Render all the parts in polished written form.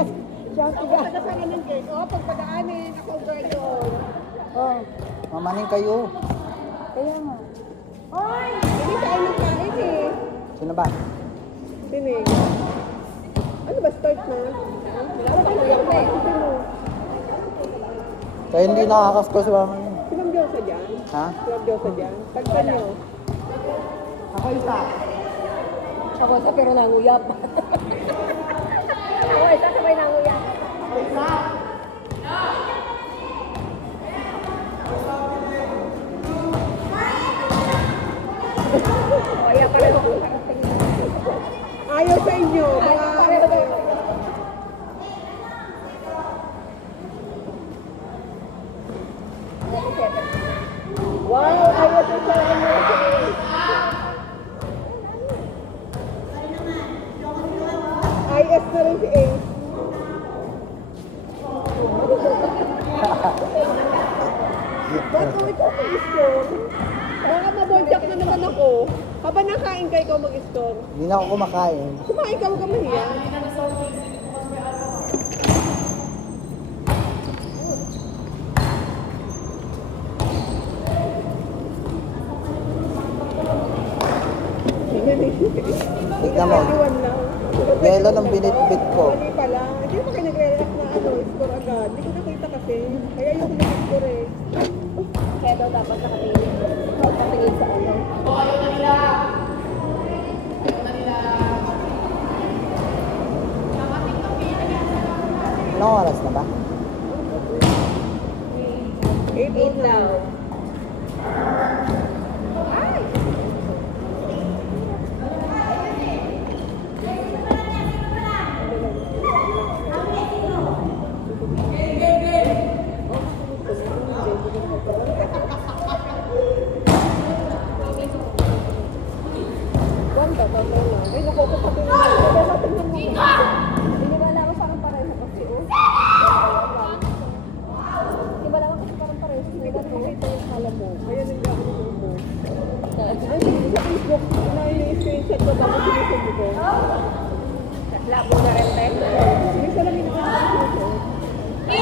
Pagkasama ng cake. O, pagpadaanin. Ako girl doon. Oh, Mamaning kayo. kaya nga. Oy! Hindi tayo nagkain eh. Sino ba? Sinig. Ano ba, start na? Ano ba yung cake? Ito mo. Kaya hindi nakakasko sa mama niyo. Si Ma'am Diyosa dyan? Ha? Si Ma'am Diyosa dyan? Tagpan nyo. Ako isa. Ako sa pero nanguyap. Ako isa sabay nanguyap. Kaya pareho ko parating. Ayaw sa inyo. Mga Pareho daw. wow, ayaw sa inyo. IS na rin si Ace. Ba't kung ikaw mag-store? Baka mabonjak na naman ako. Habang nakain ka, ikaw mag-store. Hindi na ako kumakain. Kumain ka, huwag ka mahiya. Tignan mo. Iwan lang. Yelo ng binitbit ko. Mali pala. Hindi mo kayo nagre-react na score agad. Hindi ko nakita kasi. Kaya yung mag-score eh. Kaya daw dapat nakatingin. Nakatingin sa ano. Anong oras na ba? 8 daw. Ganda, tama lang. Ay, naku, ko pati na. Kaya natin yung mga. Hindi ba alam parang pareho kasi oh. Hindi ba alam kasi parang pareho. Hindi ko makita yung kala mo. Kaya nangga ako ng mo. Ay, sa Facebook, na-screenshot ko ba kung sinusunod ko? Labo na rin tayo. Hindi sa lamin ako ng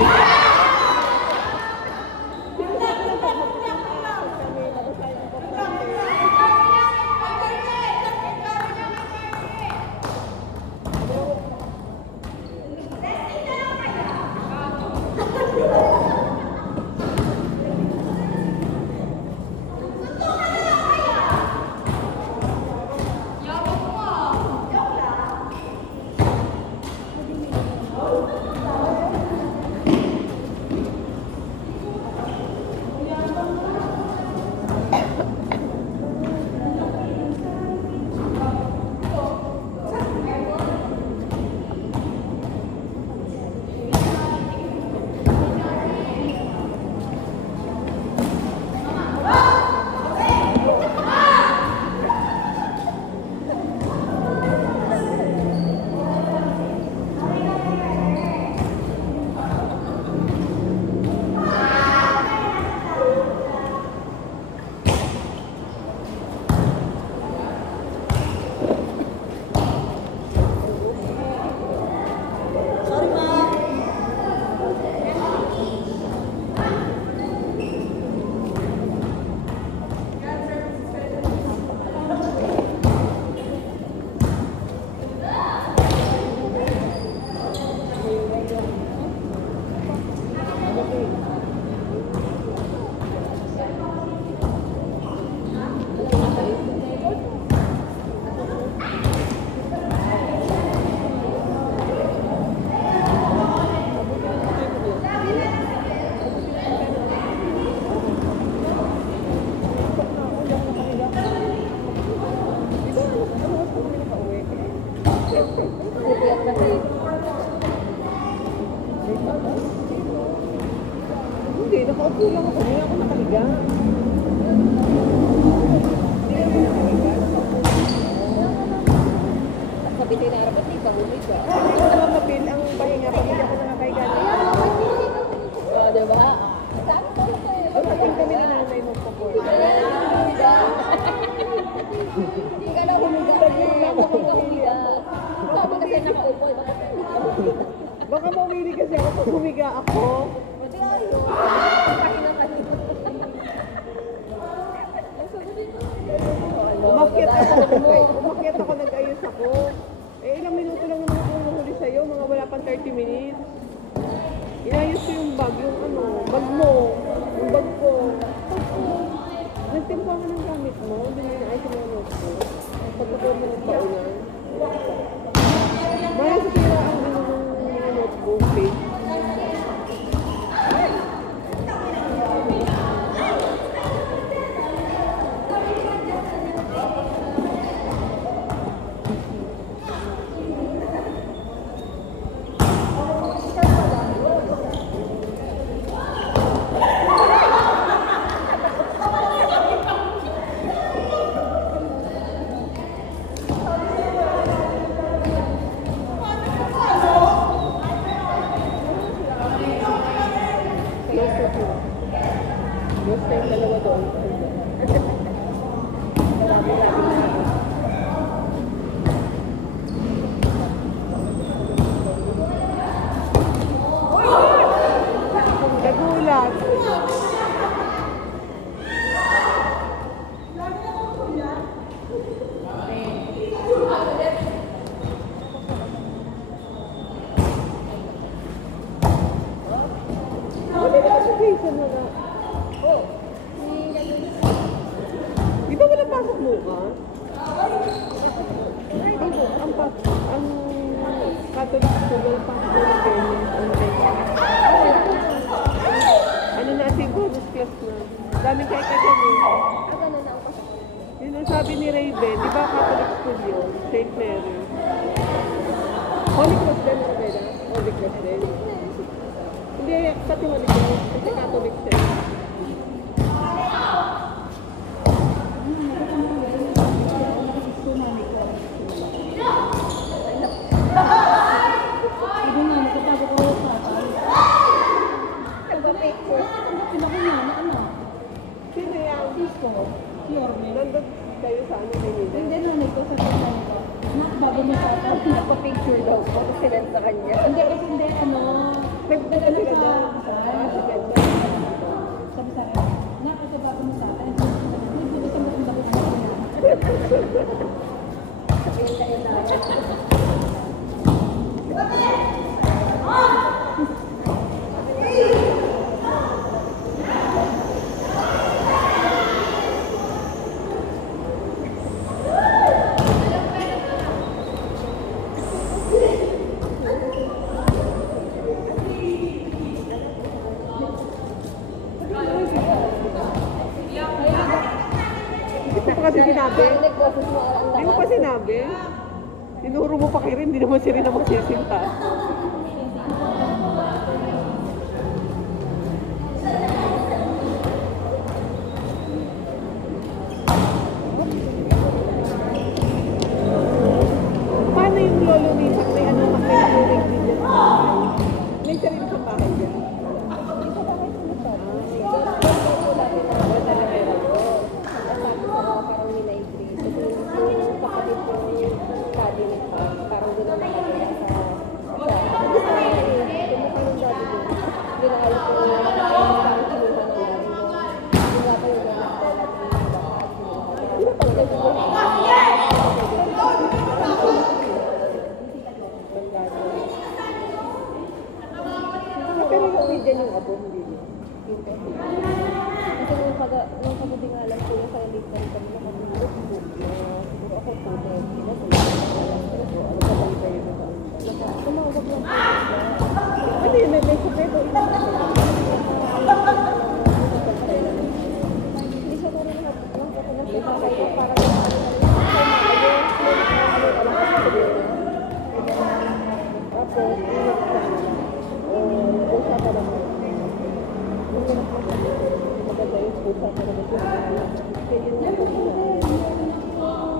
Hindi, nakaupo lang ako. Hindi ako nakahiga. Hindi ako nakahiga. Sabi din na arapat dito, bumig ka. Hindi ko naman mapil ang pahinga pag hindi ako nakakahiga. O, diba? Saan ko lang kayo? Pagdating kami ni nanay magpapor. Hindi ka na humiga. Hindi ka humiga. Sabi kasi nakaupo, bakit hindi ka humiga? Baka mawili kasi ako pag humiga ako. Pati ayun. Kanina kanina. Umakyat ako, nag-ayos ako. Eh, ilang minuto lang naman ako nahuli sa'yo, mga wala pang 30 minutes. Inayos ko yung bag, yung ano, bag mo, yung bag ko. Nagtimpa ka ng gamit mo, hindi mo inaayos yung mga notes mo. Pagkakuha mo ng paunan. Mahal sa tira ang ano ng mga notebook page. Gusto yung dalawa doon. Nagulat. Ano yung application mo na? Di ba wala pasok mo ka? Ay, dito. Ang Catholic school, wala pasok mo ng parents. Ano natin, bonus class na. Daming kaya dyan eh. Ganun na ang pasok. Yun ang sabi ni Raven, di ba Catholic school yun? St. Mary. Holy Cross din ang pwede? Holy Cross din. Hindi, pati Holy Cross. Kasi Catholic siya. Ibo nga, nakatago ko sa akin. Nagpa-picture. Pinako niya na ano? Sino yan? Cisco. Si Orme. Nandun kayo sa ano kayo nila? Hindi narinig ko sa picture ko. Bago mo sa akin. Nagpa-picture daw ko. Sila sa kanya. Hindi kasi hindi ano. Nagpunta sila doon. Sabi sa akin. Kasi bago mo sa akin. Hindi ko sa mga bago mo sabihin kayo na. Hindi ko pa kasi sinabi. Hindi mo pa sinabi. Tinuro mo pa kay Rin, hindi naman si Rin na magsisinta. Paano yung lolo ni Sak? May ano ka kayo yung ring din dyan sa bahay? May sarili kang bahay dyan? Pero yung may dyan yung abo, hindi yun. Kasi nung pagdating nga lang sila sa ligtan kami na kami siguro ako po na sila ano ba bang kayo na tumawag lang po Ano yun? May sekreto. hindi siya ko rin lang po na sila kayo para Tapos, ingat ka. Pusa ka naman. Maganda yung pusa ka naman. Kaya yun nga po.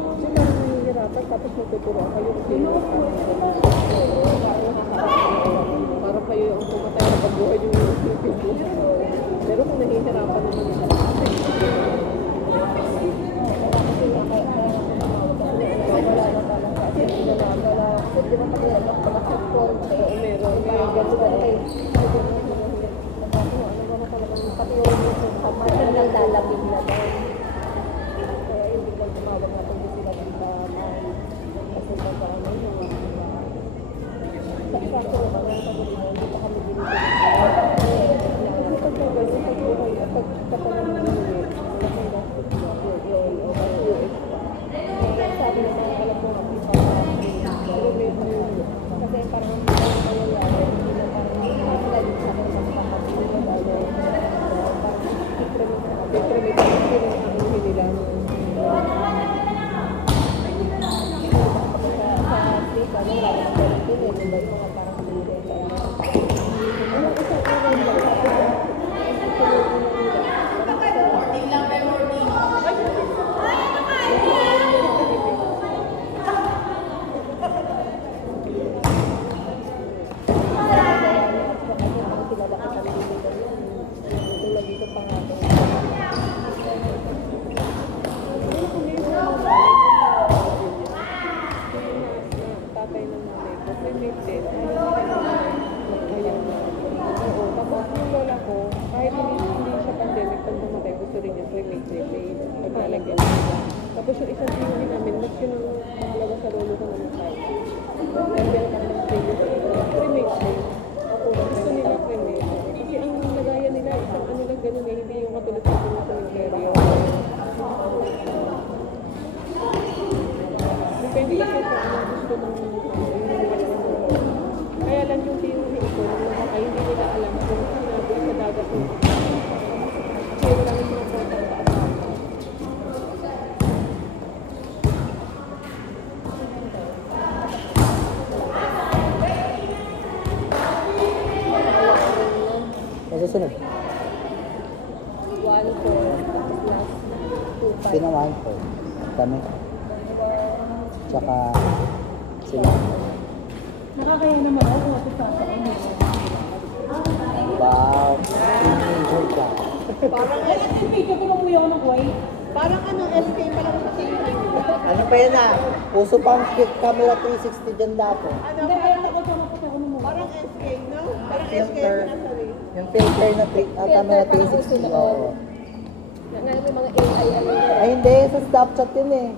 Hindi naman nahihirapan. Tapos magtuturo kayo. Parang kayo ang pumatay na pagbuhay yung isipin mo. Pero kung nahihirapan naman ito. wala na pala kasi wala kasi di ba pag meron sakto naman, nasa Bulino, hindi pa kami binibili. Kasi pag ganun, pag buhay, pag kapanan mo ulit, malaking gastos na. Yun, o US pa. Kaya sabi naman, alam mo, iba Pero may yun. kasi parang hindi na nangyayari, hindi na parang lagi sa akin sa mga kapatid, lalo parang increment na. Decrement na kasi ng anuhin nila. Sa street, ano, wala naman ganun din eh, diba yung mga parang hindi sa Walang isang araw lang. Ang susunod na nila. Tatay ng nanay ko, primate din. Ayaw na. Oo, tapos yung lola ko, kahit hindi siya pandemic, pag pumatay, gusto rin niya primate din. May paglalagyan niya. Tapos yung isang tiyuhin namin, maski nung pangalawa sa lolo ko namatay. Lagyan kami ng primate din. Gusto nila primate. Kasi ang lagayan nila, isang ano lang ganun eh, hindi yung katulad sa mga cemetery. Depende kasi sa anong gusto mong kaya lang yung tiyuhin ko, nung namatay, hindi nila alam kung sinabi sa dagat yung kasi wala nang mga kontak sa asawa. Nasusunod. 1 for plus 2 Sino 1 po? Kami. Tsaka sila. Nakakaya naman ako kasi sa akin. Wow. Teenager ka. Parang Picture ko lang uwi ako ng Kuwait. parang ano, SK pa lang sa tiyuhin ko. Ano pa yan ah? Puso pang camera 360 dyan dati. Hindi, kaya ako sa mga ako naman. Parang SK, no? Parang SK Filter. na sa rin. Yung filter na camera 360. Oo. Ngayon may mga AI ano. Ay hindi, sa Snapchat yun eh.